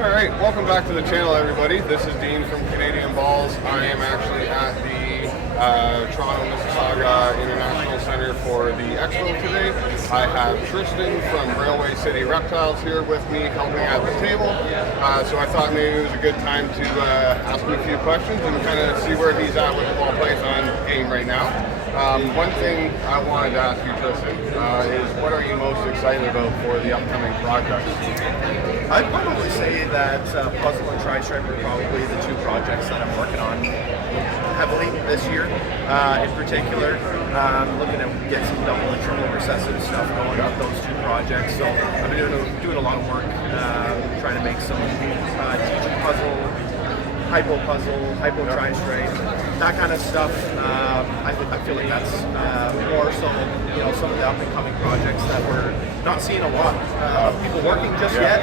Alright, welcome back to the channel, everybody. This is Dean from Canadian Balls. I am actually at the Toronto Mississauga International Center for the Expo today. I have Tristan from Railway City Reptiles here with me helping at the table. So I thought maybe it was a good time to ask him a few questions and kind of see where he's at with the ball python game right now. One thing I wanted to ask you, Tristan, is what are you most excited about for the upcoming projects? I'd probably say that Puzzle and Tri-Stripe are probably the two projects that I'm working on heavily this year. In particular, looking to get some double and triple recessive stuff going with those two projects. So I've been doing a lot of work trying to make some teaching puzzle, hypo puzzle, hypo Tri-Stripe, that kind of stuff. I feel like that's more so, some of the up and coming projects that we're not seeing a lot of people working just yet.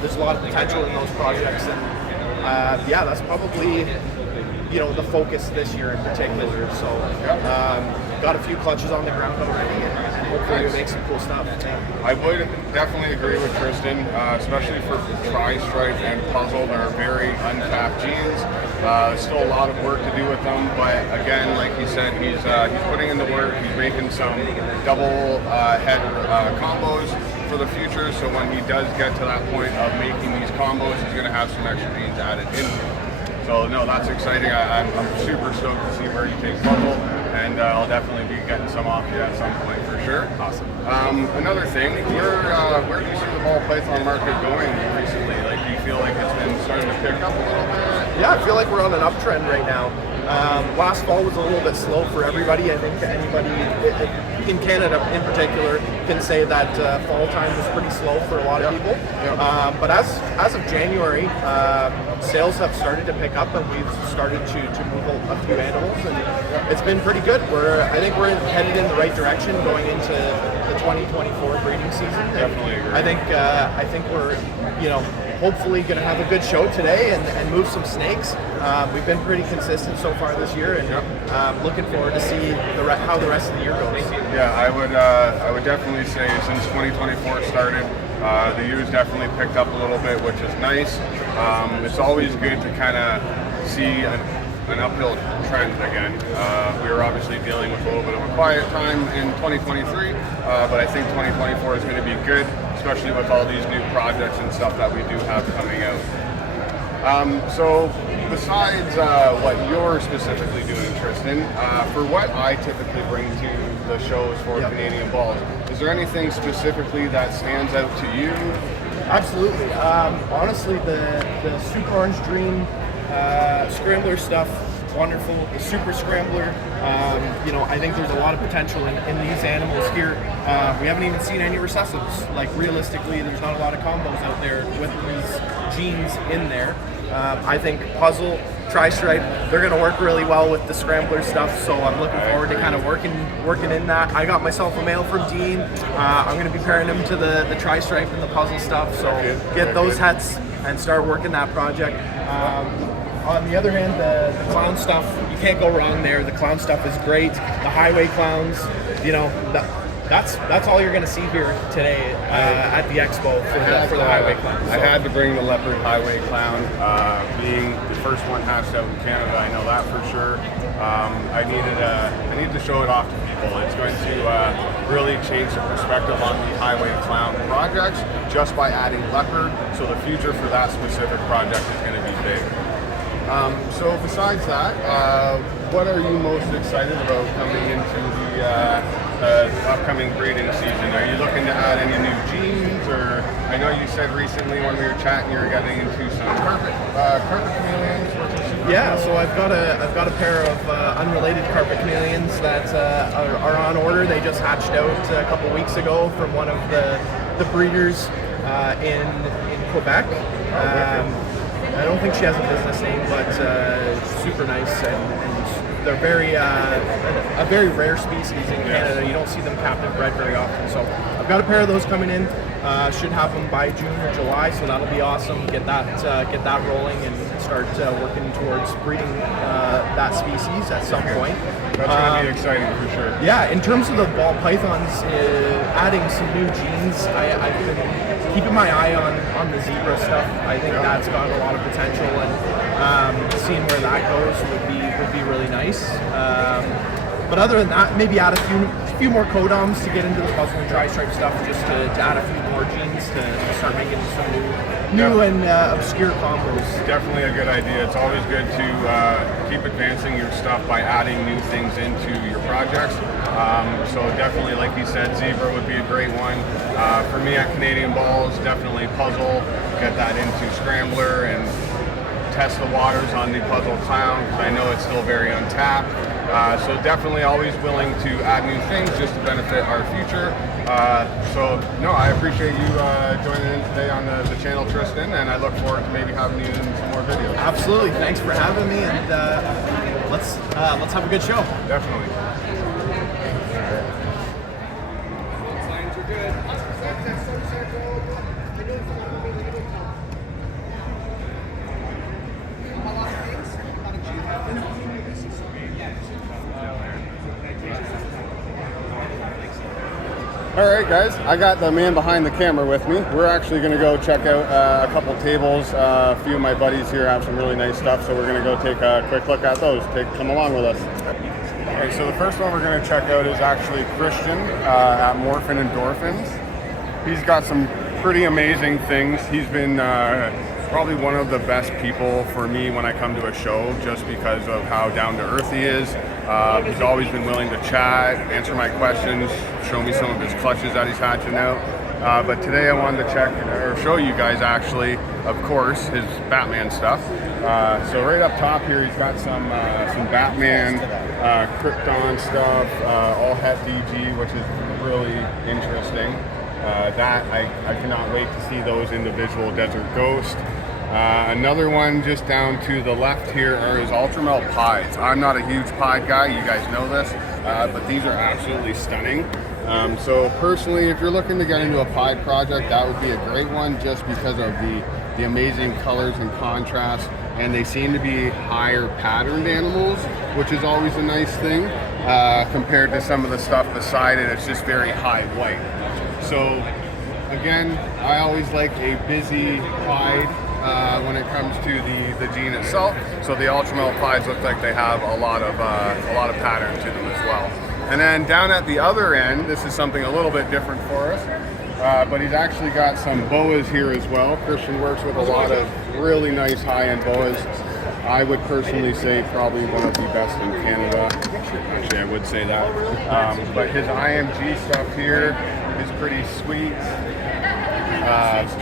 There's a lot of potential in those projects, and that's probably the focus this year in particular. So got a few clutches on the ground already, and hopefully we make some cool stuff. I would definitely agree with Tristan, especially for Tri-Stripe and Puzzle. They're very untapped genes. Still a lot of work to do with them, but again, like he said, he's putting in the work. He's making some double head combos for the future, so when he does get to that point of making these combos, he's going to have some extra genes added in. So no, that's exciting. I'm super stoked to see where he takes Puzzle, and I'll definitely be getting some off you at some point for sure. Awesome. Another thing, where do you see the ball python market going recently? Like, do you feel like it's been starting to pick up a little bit? Yeah, I feel like we're on an uptrend right now. Last fall was a little bit slow for everybody. I think anybody in Canada in particular can say that fall time was pretty slow for a lot of people. But as of January, sales have started to pick up, and we've started to move a few animals, and it's been pretty good. I think we're headed in the right direction going into the 2024 breeding season. Definitely agree. I think we're hopefully going to have a good show today and move some snakes. We've been pretty consistent so far this year, and looking forward to see how the rest of the year goes. Yeah, I would definitely say since 2024 started, the year's definitely picked up a little bit, which is nice. It's always good to kind of see an uphill trend again. We were obviously dealing with a little bit of a quiet time in 2023, but I think 2024 is going to be good, especially with all these new projects and stuff that we do have coming out. So besides what you're specifically doing, Tristan, for what I typically bring to the shows for Canadian Balls, is there anything specifically that stands out to you? Absolutely. Honestly, the Super Orange Dream Scrambler stuff, wonderful. The Super Scrambler, I think there's a lot of potential in these animals here. We haven't even seen any recessives. Like, realistically, there's not a lot of combos out there with these genes in there. I think Puzzle, Tri-Stripe, they're going to work really well with the Scrambler stuff, so I'm looking forward to kind of working in that. I got myself a male from Dean. I'm going to be pairing him to the Tri-Stripe and the Puzzle stuff, so get those hets and start working that project. On the other hand, the clown stuff, you can't go wrong there. The clown stuff is great. The highway clowns, that's all you're going to see here today at the Expo for the highway clowns. I had to bring the leopard highway clown, being the first one hatched out in Canada. I know that for sure. I needed to show it off to people. It's going to really change the perspective on the highway clown projects just by adding leopard. So the future for that specific project is going to be big. So besides that, what are you most excited about coming into the upcoming breeding season? Are you looking to add any new genes, or I know you said recently when we were chatting you were getting into some carpet chameleons, which is super cool. So I've got a pair of unrelated carpet chameleons that are on order. They just hatched out a couple weeks ago from one of the breeders in Quebec. I don't think she has a business name, but super nice, and they're a very rare species in Canada. You don't see them captive bred very often. So I've got a pair of those coming in. Should have them by June or July, so that'll be awesome. Get that rolling and start working towards breeding that species at some point. That's going to be exciting for sure. Yeah, in terms of the ball pythons, adding some new genes, I've been keeping my eye on the zebra stuff. I think that's got a lot of potential, and seeing where that goes would be really nice. But other than that, maybe add a few more codoms to get into the puzzle and tri-stripe stuff, just to add a few more genes to start making some new and obscure combos. Definitely a good idea. It's always good to keep advancing your stuff by adding new things into your projects. So definitely, like you said, zebra would be a great one. For me at Canadian Balls, definitely puzzle, get that into scrambler and test the waters on the puzzle clown, because I know it's still very untapped. So definitely always willing to add new things just to benefit our future. So no, I appreciate you joining in today on the channel, Tristan, and I look forward to maybe having you in some more videos. Absolutely, thanks for having me, and let's have a good show. Definitely. Alright guys, I got the man behind the camera with me. We're actually going to go check out a couple tables. A few of my buddies here have some really nice stuff, so we're going to go take a quick look at those. Come along with us. Okay, so the first one we're going to check out is actually Tristan at Morph and Endorphins. He's got some pretty amazing things. He's been probably one of the best people for me when I come to a show, just because of how down to earth he is. He's always been willing to chat, answer my questions, show me some of his clutches that he's hatching out. But today I wanted to show you guys actually, of course, his Batman stuff. So right up top here, he's got some Batman, Krypton stuff, all Het DG, which is really interesting. That I cannot wait to see those individual Desert Ghost. Another one just down to the left here are his Ultramel pies. I'm not a huge pie guy, you guys know this, but these are absolutely stunning. So personally, if you're looking to get into a pie project, that would be a great one, just because of the amazing colors and contrast, and they seem to be higher patterned animals, which is always a nice thing, compared to some of the stuff beside it. It's just very high white. So again, I always like a busy pied when it comes to the gene itself. So the Ultramel pies look like they have a lot of pattern to them as well. And then down at the other end, this is something a little bit different for us, but he's actually got some boas here as well. Christian works with a lot of really nice high-end boas. I would personally say probably one of the best in Canada. Actually, I would say that. But his IMG stuff here is pretty sweet.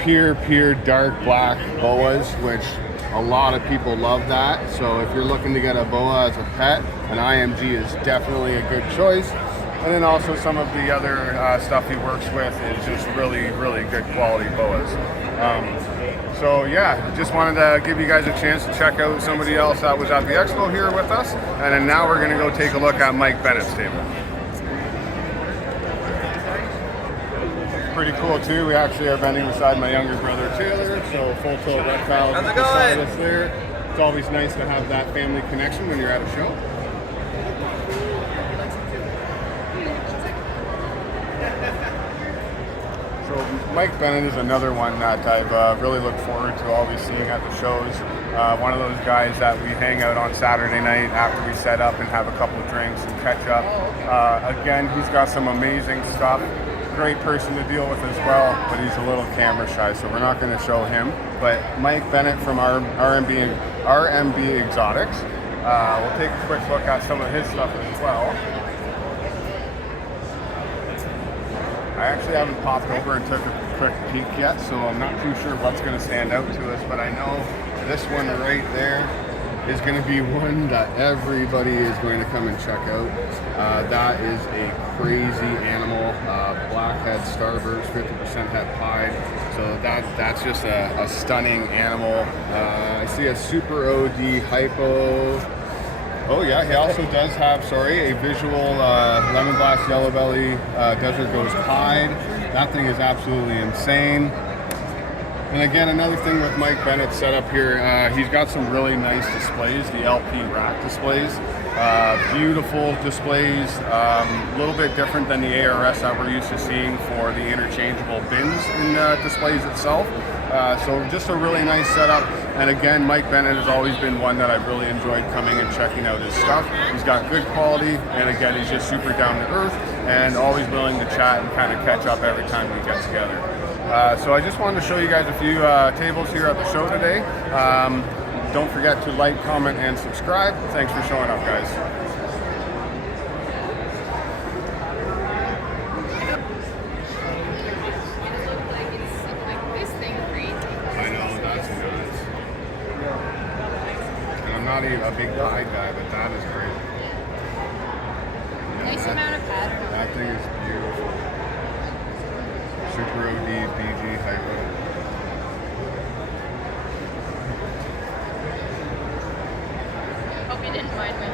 Pure dark black boas, which a lot of people love that. So if you're looking to get a boa as a pet, an IMG is definitely a good choice. And then also some of the other stuff he works with is just really good quality boas. So yeah, just wanted to give you guys a chance to check out somebody else that was at the Expo here with us. And then now we're going to go take a look at Mike Bennett's table. Pretty cool too. We actually are bending beside my younger brother Taylor, so full tilt reptiles beside us there. It's always nice to have that family connection when you're at a show. So Mike Bennet is another one that I've really looked forward to always seeing at the shows. One of those guys that we hang out on Saturday night after we set up and have a couple of drinks and catch up. Again, he's got some amazing stuff. Great person to deal with as well, but he's a little camera shy, so we're not going to show him. But Mike Bennet from RMB Exotics. We'll take a quick look at some of his stuff as well. I actually haven't popped over and took a quick peek yet, so I'm not too sure what's going to stand out to us, but I know this one right there is going to be one that everybody is going to come and check out. That is a crazy animal, blackhead starburst, 50% het pied. So that's just a stunning animal. I see a super OD hypo. Oh yeah, he also does have, a visual lemon glass yellow belly desert ghost pied. That thing is absolutely insane. And again, another thing with Mike Bennett's setup here, he's got some really nice displays, the LP rack displays. Beautiful displays, a little bit different than the ARS that we're used to seeing for the interchangeable bins in displays itself. So just a really nice setup. And again, Mike Bennet has always been one that I've really enjoyed coming and checking out his stuff. He's got good quality, and again, he's just super down to earth and always willing to chat and kind of catch up every time we get together. So I just wanted to show you guys a few tables here at the show today. Don't forget to like, comment, and subscribe. Thanks for showing up, guys. I know, that's nuts. And I'm not even a big pie guy, but that is great. Yeah, Nice amount of pattern. That thing is beautiful. Super OD, BG, hypo. Hope you didn't mind my